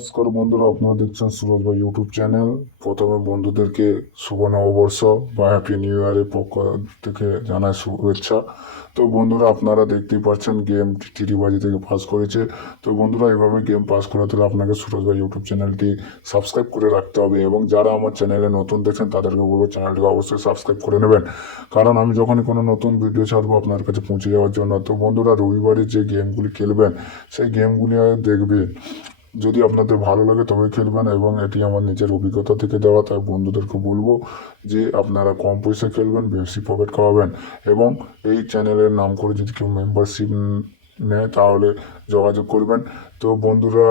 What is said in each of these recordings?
নমস্কার বন্ধুরা, আপনারা দেখছেন সুরজ ভাই ইউটিউব চ্যানেল। প্রথমে বন্ধুদেরকে শুভ নববর্ষ বা হ্যাপি নিউ ইয়ারের পক্ষ থেকে জানাই শুভেচ্ছা। তো বন্ধুরা, আপনারা দেখতেই পাচ্ছেন গেম বাজি থেকে পাস করেছে। তো বন্ধুরা, এভাবে গেম পাস করাতে হলে আপনাকে সুরজ ভাই ইউটিউব চ্যানেলটি সাবস্ক্রাইব করে রাখতে হবে, এবং যারা আমার চ্যানেলে নতুন দেখছেন তাদেরকে বলবো চ্যানেলটিকে অবশ্যই সাবস্ক্রাইব করে নেবেন, কারণ আমি যখনই কোনো নতুন ভিডিও ছাড়বো আপনার কাছে পৌঁছে যাওয়ার জন্য। তো বন্ধুরা, রবিবারে যে গেমগুলি খেলবেন সেই গেমগুলি দেখবেন, যদি আপনাদের ভালো লাগে তবে খেলবেন, এবং এটি আমার নিজের অভিজ্ঞতা থেকে দেওয়া। তাই বন্ধুদেরকে বলবো যে আপনারা কম পয়সা খেলবেন, বেশি প্রফিট খাওয়াবেন, এবং এই চ্যানেলের নাম করে যদি কেউ মেম্বারশিপ নেয় তাহলে যোগাযোগ করবেন। তো বন্ধুরা,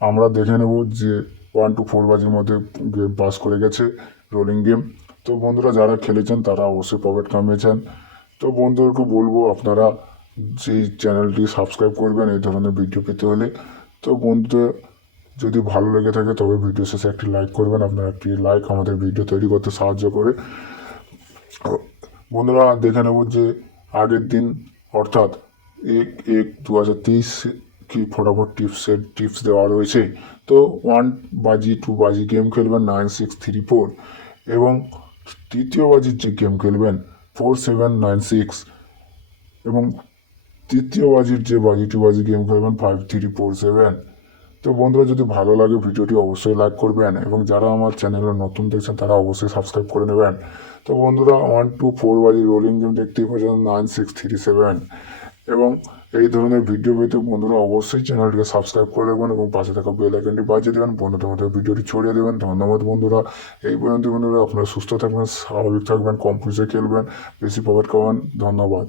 আমরা দেখে নেব যে 1 to 4 বাজির মধ্যে গেম পাস করে গেছে রোলিং গেম। তো বন্ধুরা, যারা খেলেছেন তারা অবশ্যই প্রফিট কামিয়েছেন। তো বন্ধুদেরকে বলবো আপনারা যে চ্যানেলটি সাবস্ক্রাইব করবেন এই ধরনের ভিডিও পেতে হলে। তো বন্ধুদের যদি ভালো লেগে থাকে তবে ভিডিও শেষে একটি লাইক করবেন। আপনার একটি লাইক আমাদের ভিডিও তৈরি করতে সাহায্য করে। বন্ধুরা, দেখে নেব যে আগের দিন অর্থাৎ 1/1/2023 কি ফটাফট টিপস দেওয়া রয়েছে। তো 1 বাজি 2 বাজি গেম খেলবেন 9634, এবং তৃতীয় বাজির যে গেম খেলবেন 4796, এবং তৃতীয় বাজির যে বাজি 2 বাজি গেম খেলবেন 5347। তো বন্ধুরা, যদি ভালো লাগে ভিডিওটি অবশ্যই লাইক করবেন, এবং যারা আমার চ্যানেলে নতুন দেখছেন তারা অবশ্যই সাবস্ক্রাইব করে নেবেন। তো বন্ধুরা, 1 to 4 বাজি রোলিং গেম দেখতেই পাচ্ছেন 9637, এবং এই ধরনের ভিডিও পেতে বন্ধুরা অবশ্যই চ্যানেলটিকে সাবস্ক্রাইব করে রাখবেন, এবং পাশে থাকা বেল আইকনটি বাজিয়ে দেবেন, বন্ধুদের মধ্যে ভিডিওটি ছড়িয়ে দেবেন। ধন্যবাদ বন্ধুরা। এই পর্যন্ত বন্ধুরা, আপনারা সুস্থ থাকবেন, স্বাভাবিক থাকবেন, কম পয়সা খেলবেন, বেশি প্রফিট খাওয়ান। ধন্যবাদ।